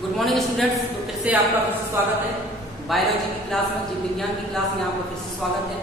Good morning students. तो फिर से आपका फिर से स्वागत है बायोलॉजी की क्लास में, जीव विज्ञान की क्लास में आपका फिर से स्वागत है।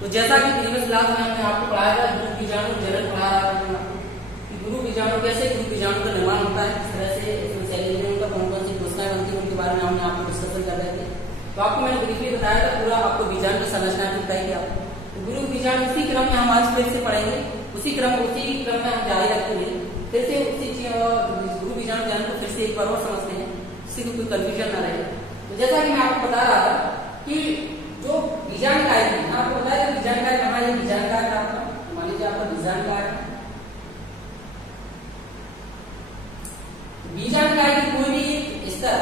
तो जैसा कि प्रीवियस क्लास में हमने आपको पढ़ाया था गुरु बीजाणु जनन पढ़ा रहा था कि गुरु बीजाणु कैसे गुरु बीजाणु का निर्माण होता है, किस तरह से इसमें सेल का कौन कौन सी कोशिकाएं बनती है, उनके बारे में हमने आपको डिस्कशन कर रहे थे। तो आपको मैंने ब्रीफली बताया था पूरा आपको बीजाणु की संरचना भी बताई गया। तो गुरु बीजाणु उसी क्रम में हम आज फिर से पढ़ेंगे, उसी क्रम में हम जारी रखेंगे। फिर से उसी गुरु बीजाणु ज्ञान को फिर से एक बार और समझते हैं, किसी को कोई कंफ्यूजन ना रहे। तो जैसा कि मैं आपको बता रहा था कि जो बीजाणुकाय है, आपको बताया कि बीजाणुकाय कहाँ है, बीजाणुकाय का आपका मान लीजिए आपका बीजाणुकाय की कोई भी स्तर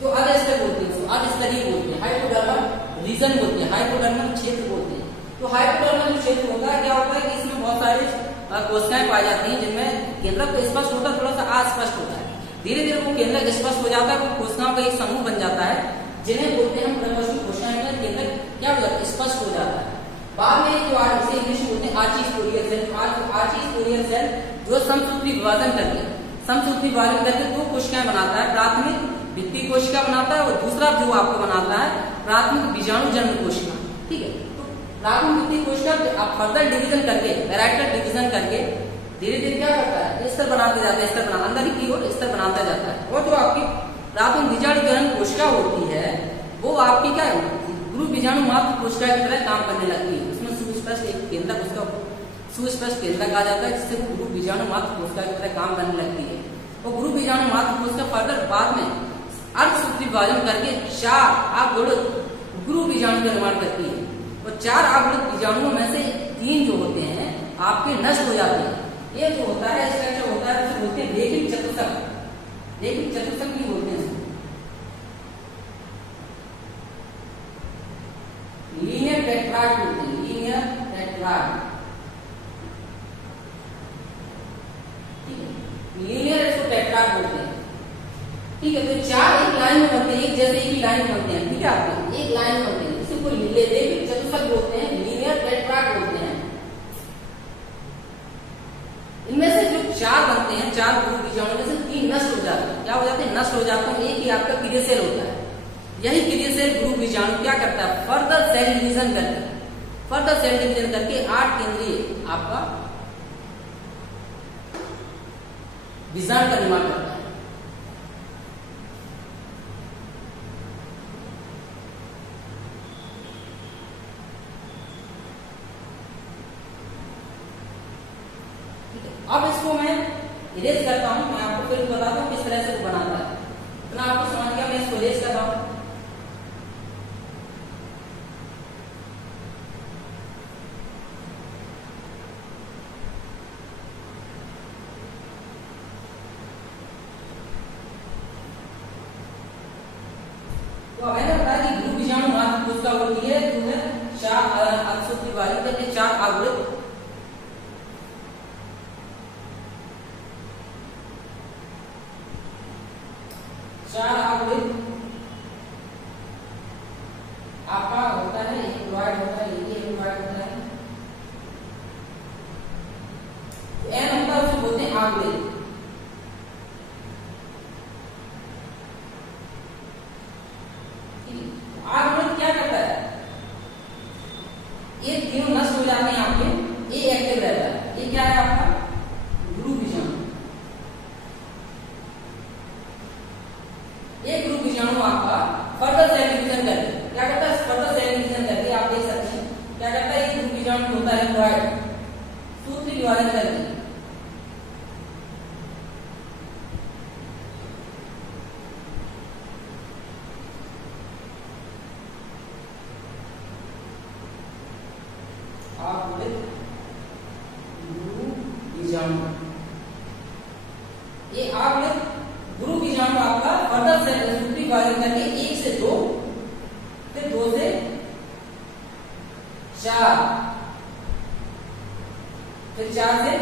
जो अर्ध स्तर बोलते हैं, उसको अर्ध स्तरीय बोलते हैं, हाइपोडर्मल रीजन बोलते हैं, हाइपोडर्मल क्षेत्र बोलते हैं। तो हाइपोडर्मल जो क्षेत्र होता है क्या होता है कि इसमें बहुत सारे कोशिकाएं पाई जाती हैं जिनमें केंद्रक तो स्पष्ट होता है, थोड़ा सा अस्पष्ट होता है। धीरे धीरे वो केंद्रक स्पष्ट हो जाता है, वो कोशिकाओं का एक समूह बन जाता है जिन्हें बोलते हैं हम प्रकोष्ठी कोशिकाएं में केंद्रक क्या हो जाता है, स्पष्ट हो जाता है। बाद में जो इसे इंग्लिश में बोलते हैं आर्चीस्पोरियल सेल, आर्चीस्पोरियल सेल जो समसूत्री विभाजन करके दो कोशिकाएं बनाता है, प्राथमिक भित्ति कोशिका बनाता है और दूसरा जो आपको बनाता है प्राथमिक बीजाणु जन्म कोशिका। ठीक है, तो प्राथमिक भित्ति कोशिका आप फर्दर डिवीजन करके पैराइटल डिवीजन करके धीरे धीरे क्या करता है, स्तर बनाते जाता है, स्तर बना अंदर की ओर स्तर बनाता जाता है। और जो आपकी प्राथमिक बीजाणु जन्म कोशिका होती है वो आपकी क्या है, गुरु बीजाणु मात्र कोशिका की तरह काम करने लगती है। उसमें सुस्पष्ट एक केंद्रक, उसका सुस्पष्ट केंद्रक आ जाता है जिससे गुरु बीजाणु मात्र कोशिका की तरह काम करने लगती है। और गुरु बीजाणु मात्र कोशिका फर्दर बाद में अर्धसूत्री विभाजन करके 4 आगुणित गुरु बीजाणु का निर्माण करती है। और 4 आगुणित बीजाणुओं में से 3 जो होते हैं आपके नष्ट हो जाते हैं। ये जो होता है स्ट्रक्चर होता है उसे बोलते हैं रेखिक चतुष्क, रेखिक चतुष्क भी बोलते हैं, लीनियर टेट्राड बोलते हैं, लीनियर टेट्राड। ठीक है, लीनियर इसको टेट्राड बोलते हैं। ठीक है, तो 4 एक लाइन में बनते हैं, एक जैसे एक ही लाइन में बनते हैं। ठीक है, आपके एक लाइन में बनते हैं, इसी को रेखिक चतुष्क बोलते हैं, लीनियर टेट्राड बोलते हैं। इनमें से जो 4 बनते हैं, 4 गुरु बीजाणु में से 3 नष्ट हो जाते हैं। क्या हो जाते हैं, नष्ट हो जाते हैं। एक ही आपका क्रियासेल होता है। यही क्रियासेल गुरु बीजाणु क्या करता है, फर्दर सेल डिवीजन करके 8 केंद्रीय आपका बीजाणु का निर्माण करता है। अब इसको मैं इरेज करता हूं, मैं आपको फिर बताता हूं किस तरह से वो बनाता है। इतना आपको समझ गया, मैं इसको इरेज कर रहा हूं। तो अब मैंने बताया कि गुरु बीजाणु मात्र कोशिका होती है जो है 4 अर्धसूत्री विभाजन करके 4 आगुणित आपका होता है, एक डिवाइड होता है, ये डिवाइड होता है, एन होता है, उसको बोलते हैं आगुणित। आगुणित क्या करता है, ये तीनों नष्ट हो जाते हैं आपके, ये एक्टिव रहता है। ये क्या है आपका गुरु बीजाणु। ये गुरु बीजाणु आपका फर्दर सेल डिवीजन करके क्या करता है, फर्दर सेल डिवीजन करके आप देख सकते हैं क्या करता है, ये गुरु बीजाणु होता है डिवाइड, सूत्री विभाजन करके गुरु बीजाणु। ये आगुणित गुरु बीजाणु आपका फर्दर सेल सूत्री विभाजन करके 1 से 2, फिर 2 से 4, फिर 4 से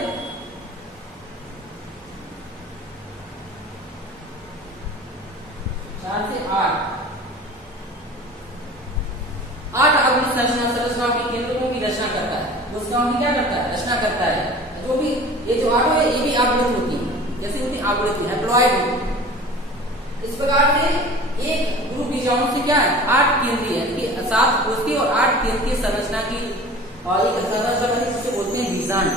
8 आगुणित संरचनाओं की केंद्रों की रचना करता है। कोशिकाओं की क्या करता है, रचना करता है। जो भी ये जो 8 है ये भी आगुणित होती है, जैसे होती है आगुणित हैप्लॉइड होती है। इस प्रकार से एक गुरु बीजाणु से क्या है 8 केंद्रीय 7 कोशिकीय और 8 केंद्रीय संरचना की एक संरचना बनी जिसे बोलते हैं बीजांड।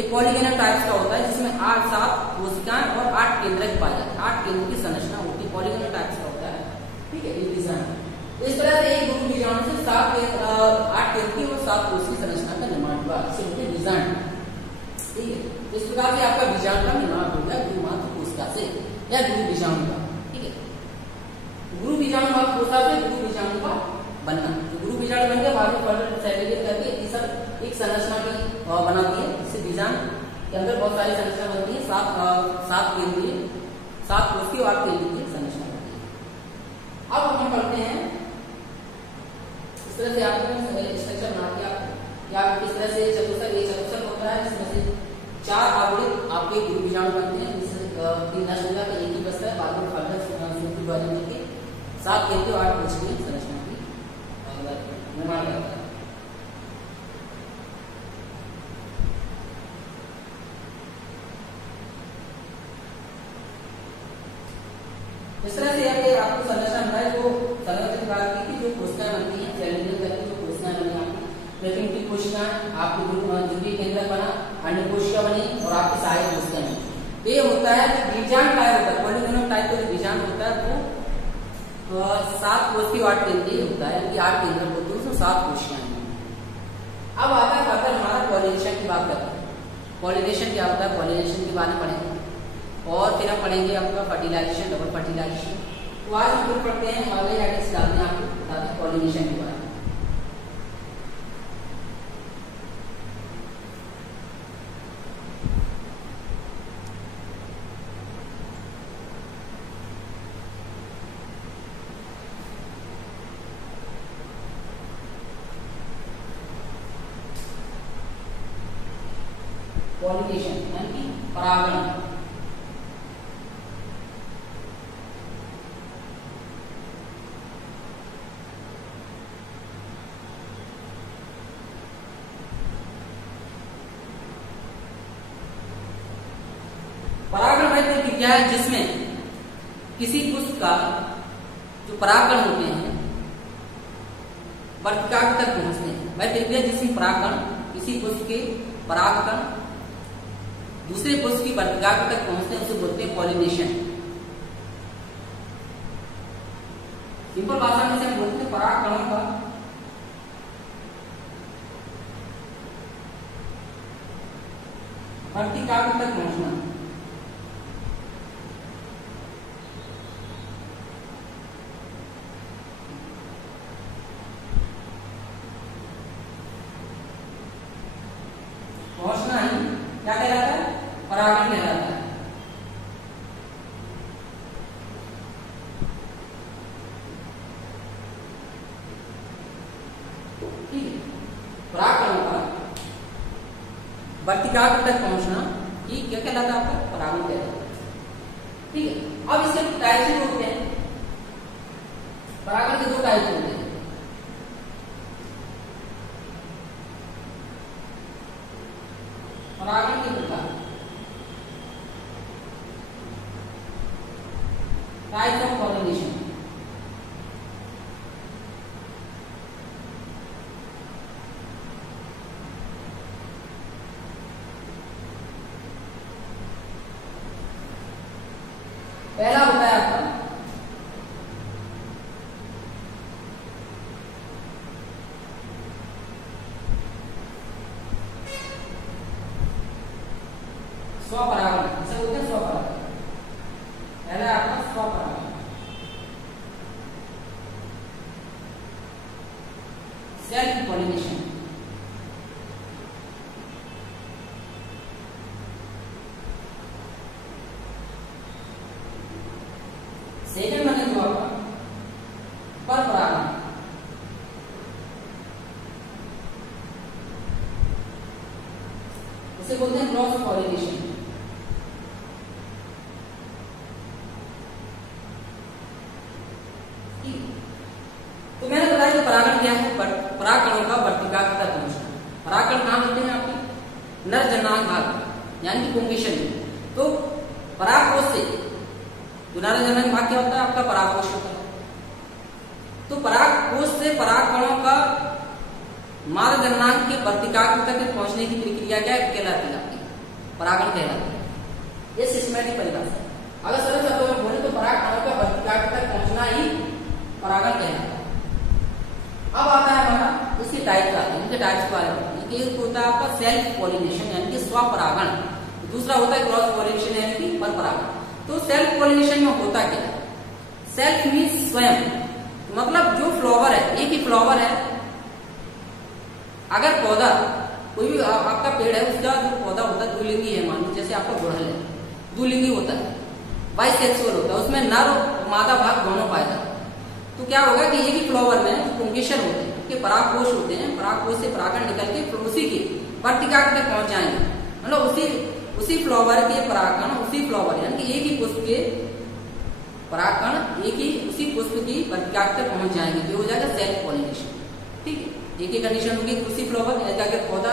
एक पॉलीगेनल टाइप्स का होता है जिसमें 7 कोशिकाएं और 8 केंद्रक पाए जाते हैं। 8 केंद्र की संरचना होती है, पॉलीगेनल टाइप्स का होता है। ठीक है, ये बीजांड। इस तरह से एक गुरु बीजाणु से 8 केंद्र की और 7 कोशिकीय संरचना का निर्माण हुआ, इसे बोलते हैं बीजांड। ठीक है, इस प्रकार से आपका बीजांड का निर्माण हो गया गुरु मात्र कोशिका से या गुरु बीजाणु का। ठीक है, गुरु बीजाणु मात्र कोशिका से गुरु बीजाणु का बनना, तो गुरु बीजाणु बन गया, बाद में फर्दर सेग्रीगेट करके एक संरचना की बनाती है जिससे बीजांड के अंदर बहुत सारी संरचना बनती है। 7 केंद्रीय 7 कोशिकीय और 8 केंद्रीय की संरचना बनती है। अब हम पढ़ते हैं इस तरह से आपने स्ट्रक्चर बना दिया या किस तरह से चतुष्क होता है जिसमें से 4 आवृत्त आपके गुरु बीजाणु बनते हैं, जिससे 3 नष्ट हो जाता है, एक ही बचता है, बाद में फर्दर विभाजन करके 7 केंद्रीय और 8 कोशिकीय संरचना की निर्माण करता है। इस तरह से आपको संरचना बनाए जो संरचना प्रकार की जो कोशिकाएं बनती हैं, सेल्यूलर करके जो कोशिकाएं बनी आपकी प्रतिनिधि कोशिकाएं, आपकी ध्रुवीय केंद्रक बना, अन्य कोशिका बनी और आपकी सहायक कोशिकाएं बनी। ये होता है बीजांड टाइप होता है, पॉलीगेनल टाइप का जो बीजांड होता है वो 7 कोशिकीय और 8 केंद्रीय होता है, यानी 8 केंद्रक होते हैं, उसमें 7 कोशिकाएं हैं। अब आता है फर्दर हमारा पॉलिनेशन की बात करते हैं। पॉलिनेशन क्या होता है, पॉलिनेशन के बारे में पढ़ेंगे और फिर हम पढ़ेंगे आपका फर्टिलाइजेशन, डबल फर्टिलाइजेशन। तो आज हम पढ़ते हैं ऑर्गेनाइटिक्स डालते हैं, आपको बताते हैं पॉलिनेशन के बारे में। पॉलिनेशन यानी कि परागण। परागण वह क्रिया है जिसमें किसी पुष्प का जो परागकण होते हैं वर्तिकाग्र तक पहुंचते हैं। वह प्रक्रिया जिसमें परागकण किसी पुष्प के परागकण दूसरे पुष्प की वर्तिकाग्र तक पहुंचते हैं उसे बोलते हैं पॉलिनेशन। सिंपल भाषा में से हम बोलते हैं परागकणों का वर्तिकाग्र तक पहुंचना। पहुंचना ही क्या कहलाता है, परागण कहलाता है। ठीक है, परागकणों का वर्तिकाग्र तक पहुंचना ही क्या कहलाता है, आपका परागण कहलाता है। ठीक है, अब इसके टाइप्स होते हैं, परागण के 2 टाइप्स होते हैं। परागण के प्रकार, टाइप्स ऑफ पॉलिनेशन। पहला होता है आपका स्वपरागण, इसे बोलते हैं स्वपरागण। पहला है आपका स्वपरागण, सेल्फ पॉलिनेशन। सेकंड वन है जो आपका परपरागण, इसे बोलते हैं क्रॉस पॉलिनेशन। तो मैंने बताया कि परागण क्या है, परागकणों का वर्तिकाग्र तक पहुंचना। परागकण कहां होते हैं आपके नर जननांग भाग यानी कि पुंकेशन में। तो परागकोश से पुनर्जनन भाग क्या होता है? आपका परागकोश होता है। तो परागकोश से परागकणों का मादा जननांग के वर्तिकाग्र तक पहुंचने की प्रक्रिया क्या कहलाती है? आपकी परागण कहलाती है। ये सिस्टमैटिक परिभाषा है। अगर सरल शब्दों में बोले तो परागकणों का वर्तिकाग्र तक पहुंचना ही परागण कहलाता है। अब आता है हमारा इसके टाइप्स आते हैं, इनके टाइप्स के बारे में। एक होता है आपका सेल्फ पॉलिनेशन यानी कि स्वपरागण, दूसरा होता है क्रॉस पॉलिनेशन यानी कि परपरागण। तो सेल्फ पॉलिनेशन में होता क्या है? सेल्फ मीन्स स्वयं, मतलब जो फ्लावर है, एक ही फ्लावर है, अगर पौधा कोई भी आपका पेड़ है, उसका जो पौधा होता है द्विलिंगी है, मान लो जैसे आपका गुड़हल है, द्विलिंगी होता है, बाइसेक्सुअल होता है, उसमें नर और मादा भाग दोनों पाए जाते हैं। तो क्या होगा कि एक ही फ्लावर में पुंकेशन होते हैं, के परागकोश होते हैं, परागकोश से परागण निकल के उसी के वर्तिकाग्र तक पहुंच जाएंगे, मतलब उसी फ्लावर के परागकण उसी फ्लावर यानी कि एक ही पुष्प के परागकण एक ही उसी पुष्प की वर्तिकाग्र तक पहुंच जाएंगे, जो हो जाएगा सेल्फ पॉलिनेशन। ठीक है, एक ही कंडीशन होगी उसी फ्लावर, अगर पौधा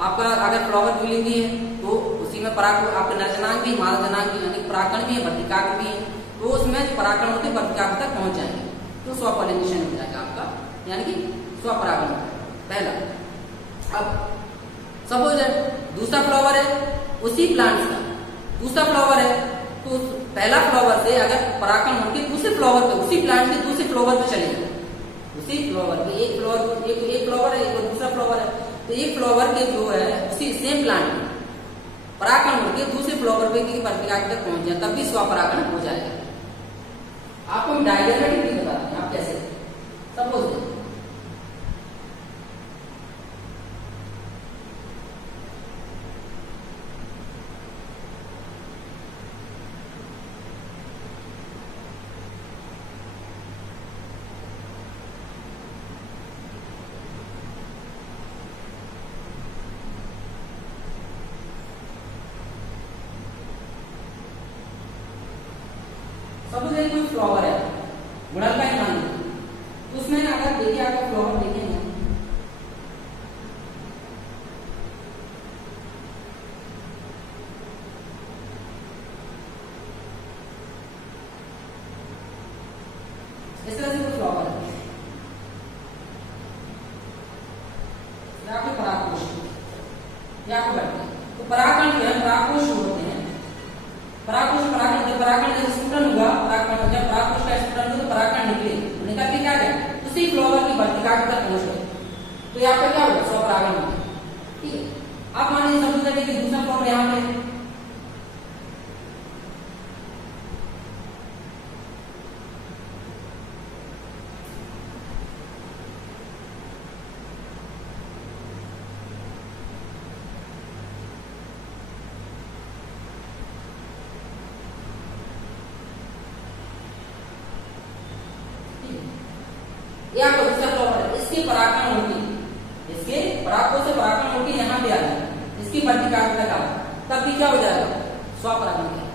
आपका अगर फ्लावर द्विलिंगी है तो उसी में पराग आपका नरजनांग भी मादा जनांग भी यानी परागकण भी है, वर्तिकाग्र भी है, तो उसमें परागकण होते वर्तिकाग्र तक पहुंच जाएंगे, तो स्वपॉलिनेशन हो जाएगा आपका, यानी कि स्वपरागण पहला। अब सपोज दूसरा फ्लावर है उसी प्लांट का, दूसरा फ्लावर है तो पहला फ्लावर से अगर परागकण होकर दूसरे फ्लावर पे, उसी प्लांट के दूसरे फ्लावर पे चले जाए, उसी फ्लावर के एक फ्लावर है, एक दूसरा फ्लावर है, तो एक फ्लावर के जो है उसी सेम प्लांट में परागकण होकर दूसरे फ्लावर पे की वर्तिकाग्र तक पहुंच जाए, तब भी स्वपरागण हो जाएगा। आपको हम डायग्रामेटिकली बताते हैं आप कैसे। सपोज सपोज कोई फ्लावर है, गुड़हल का ही मान लो, तो उसमें अगर देखिए आपका फ्लावर देखेंगे, इस तरह से कोई फ्लावर है, आपके परागकोश या आपको बैठते हैं, तो परागकण जो है परागकोश होते हैं, परागकोश परागकण जब परागकण जब स्फुटन हुआ, परागकण जब परागकोश का स्फुटन हुआ तो परागकण निकल के क्या गए उसी फ्लावर की वर्तिकाग्र तक पहुंच गए, तो यहाँ पे क्या होगा स्वपरागण होगा। ठीक है, आप मान लीजिए समझ सकते कि दूसरा फ्लावर यहाँ पे, या तो दूसरा फ्लावर है, इसके परागकण होगी, इसके परागकोश से परागकण होगी यहाँ पे आ गया, इसकी वर्तिकाग्र तक आ गया, तब भी क्या हो जाएगा स्वपरागण है,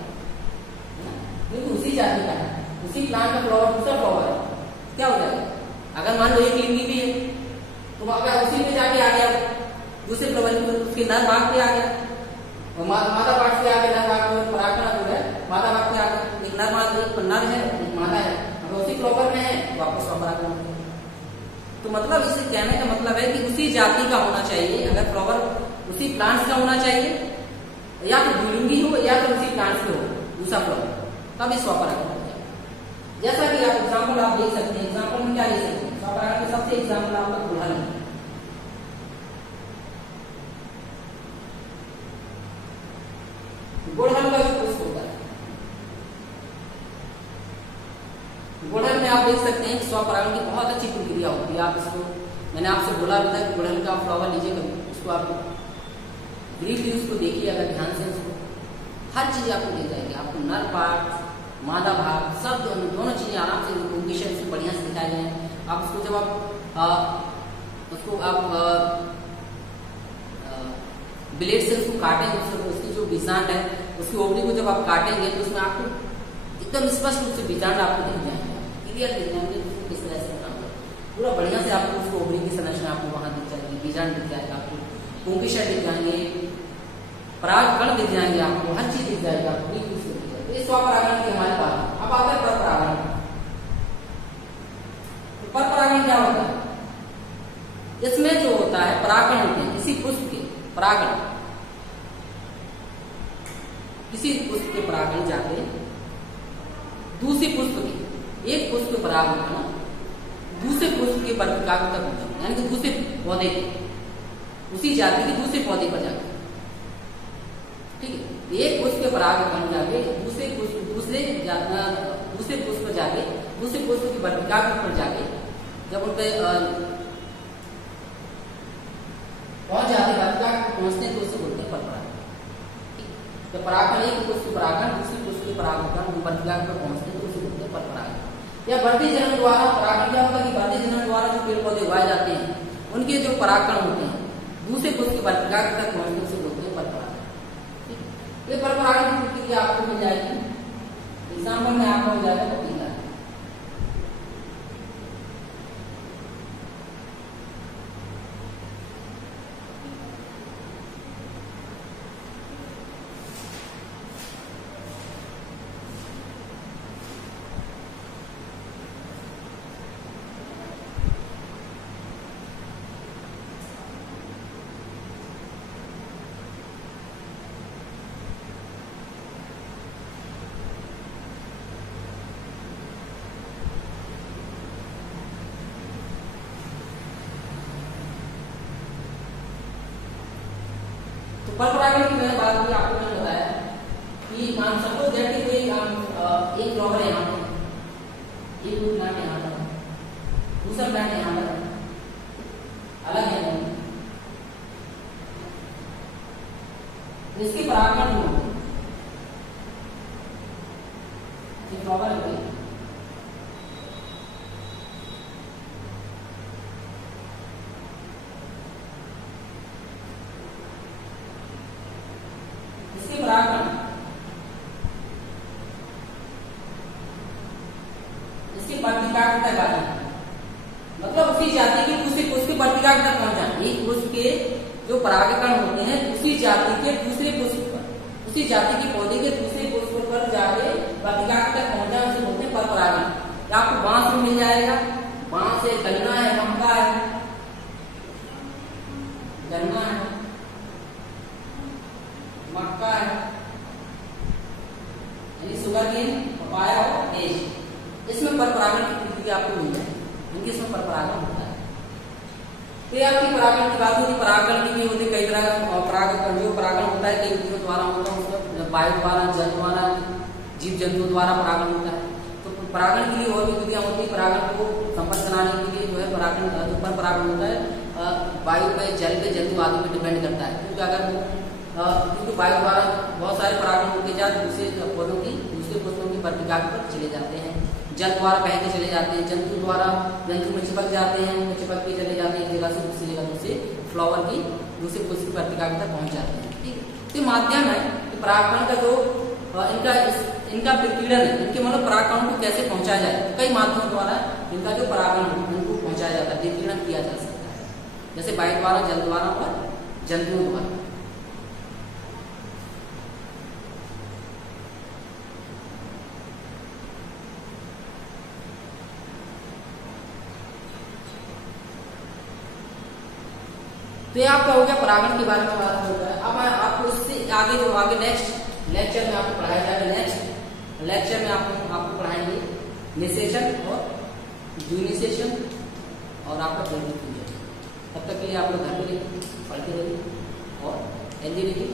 क्योंकि उसी जाति का है, उसी प्लांट का फ्लावर दूसरा फ्लावर है, क्या हो जाएगा। अगर मान लो एक लिंगी भी है तो अगर उसी में जाके आ गया दूसरे फ्लावर उसके नर भाग पे आ गया, मादा भाग से आ गया, नर भाग में परागकण हो गया, मादा भाग पे आ गया, एक नर है एक मादा है, अगर उसी फ्लावर में है तो आपको स्वपरागण होगा। तो मतलब इसे कहने का मतलब है कि उसी जाति का होना चाहिए, अगर फ्लावर उसी प्लांट्स का होना चाहिए, या तो द्विलिंगी हो या तो उसी प्लांट्स पे हो दूसरा फ्लावर, तब इस स्वपरागण हो जाएगा। जैसा कि आप एग्जाम्पल आप देख सकते हैं, एग्जाम्पल में क्या ले सकते हैं, स्वपरागण के सबसे एग्जाम्पल आपका गुड़हल है। गुड़हल का जो पुष्प होता है, गुड़हल में आप देख सकते हैं स्वपरागण की बहुत अच्छी प्रक्रिया होती है। आप इसको मैंने आपसे बोला अभी तक गुड़हल का फ्लावर लीजिए कभी, उसको आप ब्रीफली उसको देखिए, अगर ध्यान से उसको हर चीज आपको मिल जाएगी, आपको नर पार्ट मादा भाग सब दोनों चीजें आराम से कंडीशन से बढ़िया से दिखाए गए हैं। आप उसको जब आप ब्लेड से उसको काटेंगे, उसकी जो बीजांड है उसकी ओपनिंग को जब आप काटेंगे तो उसमें आपको एकदम स्पष्ट रूप से बीजांड आपको दिख जाएंगे, क्लियर दिख जाएंगे किस तरह से काम कर पूरा बढ़िया से आपको उसको ओपनिंग की संरचना आपको वहां दिख जाएगी, बीजांड दिख जाएगा, आपको पुंकेशन दिख जाएंगे, परागकण दिख जाएंगे, आपको हर चीज दिख जाएगी, आपको ये स्वपरागण की हमारे बात। अब आता है परपरागण। तो परपरागण क्या होता है? इसमें जो होता है परागण होते हैं किसी पुष्प के परागण, किसी पुष्प के परागण जाके दूसरे पुष्प के, एक पुष्प के परागण करना दूसरे पुष्प के वर्तिकाग्र तक पहुंचना, यानी कि दूसरे पौधे के, उसी जाति के दूसरे पौधे पर जाके, ठीक है। एक पुष्प के परागण जाके दूसरे पुष्प पर जाके दूसरे पुष्प की वर्तिकाग्र पर जाके जब उन पे पहुंच जाते वर्तिकाग्र पहुंचते हैं तो उसे बोलते हैं परपरागण। जब परागण एक पुष्प के परागण दूसरे पुष्प के परागण वर्तिकाग्र पर पहुंचते हैं तो उसे बोलते हैं परपरागण। या बढ़ती जनन द्वारा परागण क्या होता है कि बढ़ती जनन द्वारा जो पेड़ पौधे उगाए जाते हैं उनके जो परागण होते हैं दूसरे पुष्प के वर्तिकाग्र तक पहुंचने से बोलते हैं परपरागण। ये परपरागण की प्रक्रिया आपको मिल जाएगी एग्जाम्पल में, आपको मिल जाएगा पपीता। परपरागण की मैंने बात की, आपको मैंने बताया कि मान सपोज दैट कि कोई एक फ्लावर है यहाँ पर, एक प्लांट यहाँ पर, दूसरा प्लांट यहाँ पर अलग है, इसके परागण जो होंगे, ये फ्लावर है कोई, इसके परागण इसके वर्तिकाग्र तक आते हैं, मतलब उसी जाति की दूसरे पुष्प के वर्तिकाग्र तक पहुंच जाए। एक पुष्प के जो परागकण होते हैं उसी जाति के दूसरे पुष्प पर, उसी जाति के पौधे के दूसरे पुष्प पर जाके वर्तिकाग्र तक पहुंच जाए उसे बोलते हैं परपरागण। आपको बांस में मिल जाएगा, बांस है, गन्ना है, मक्का है, गन्ना है, मक्का है, यानी सुगरकेन, पपाया और डेज, इसमें परपरागण की प्रक्रिया आपको मिल जाएगी, इनके इसमें परपरागण होता है। तो आपकी परागण की बात होगी, परागण की भी होती है कई तरह का परागण, जो परागण होता है कई विधियों द्वारा होता है, उसमें वायु द्वारा, जल द्वारा, जीव जंतुओं द्वारा परागण होता है। तो परागण के लिए और भी विधियां होती है, परागण को संपन्न कराने के लिए जो है परागण जो परपरागण होता है वायु पे, जल पे, जंतु आदि पे डिपेंड करता है, क्योंकि अगर क्योंकि वायु द्वारा बहुत सारे परागण होते जाते दूसरे पौधों की दूसरे पुष्पों की वर्तिकाग्र पर चले जाते हैं, जल द्वारा बह के चले जाते हैं, जंतु द्वारा जंतु में चिपक जाते हैं, उनमें चिपक के चले जाते हैं, एक जगह से दूसरी जगह दूसरे फ्लावर की दूसरे पुष्प की वर्तिकाग्र तक पहुंच जाते हैं। ठीक है, तो माध्यम है कि परागण का जो इनका विकीर्ण है, इनके मतलब परागण को कैसे पहुंचाया जाए, तो कई माध्यमों द्वारा इनका जो परागण इनको पहुंचाया जाता है, विकीर्ण किया जा सकता है, जैसे वायु द्वारा, जल द्वारा और जंतुओं द्वारा। तो ये आपका हो गया परागण के बारे में बात हो रहा है। अब आपको इससे आगे जो आगे नेक्स्ट लेक्चर में आपको पढ़ाया जाएगा, नेक्स्ट लेक्चर में आपको पढ़ाएंगे निषेचन और द्विनिषेचन और आपका द्विनिषेचन। तब तक के लिए आप लोग घर पे पढ़ते रहिए और हेल्दी रहिए।